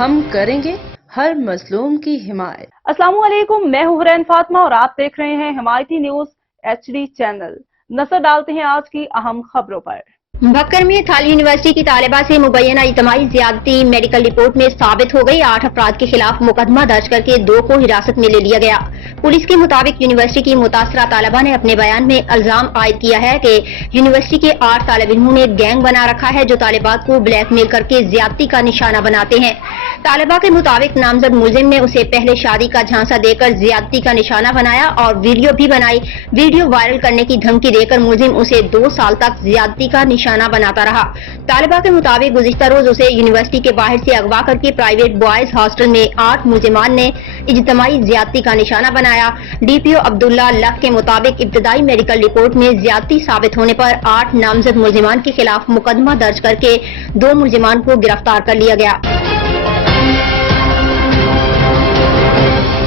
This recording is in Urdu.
ہم کریں گے ہر مظلوم کی حمایت۔ السلام علیکم، میں ہوں حرین فاطمہ اور آپ دیکھ رہے ہیں حمایتی نیوز HD چینل۔ نظر ڈالتے ہیں آج کی اہم خبروں پر۔ بھکر میں تھال یونیورسٹی کی طالبہ سے مبینہ اجتماعی زیادتی میڈیکل رپورٹ میں ثابت ہو گئی۔ 8 افراد کے خلاف مقدمہ درج کر کے 2 کو حراست میں لے لیا گیا۔ پولیس کے مطابق یونیورسٹی کی متاثرہ طالبہ نے اپنے بیان میں الزام عائد کیا ہے کہ یونیورسٹی کے 8 طالب علموں نے گینگ بنا رکھا ہے جو طالبات کو بلیک میل کر کے زیادتی کا نشانہ بناتے ہیں۔ طالبہ کے مطابق نامزد ملزم نے اسے پہلے شادی کا جھانسا دے کر زیادتی کا نشانہ بنایا اور ویڈیو بھی بنائی۔ ویڈیو وائرل کرنے کی دھمکی دے کر ملزم اسے 2 سال تک زیادتی کا نشانہ بناتا رہا۔ طالبہ کے مطابق گزشتہ روز اسے یونیورسٹی کے باہر سے اغوا کر کے پرائیویٹ بوائز ہاسٹل میں 8 ملزمان نے اجتماعی زیادتی کا نشانہ بنایا۔ DPO عبداللہ لق کے مطابق ابتدائی میڈیکل رپورٹ میں زیادتی ثابت ہونے پر 8 نامزد ملزمان کے خلاف مقدمہ درج کر کے 2 ملزمان کو گرفتار کر لیا گیا۔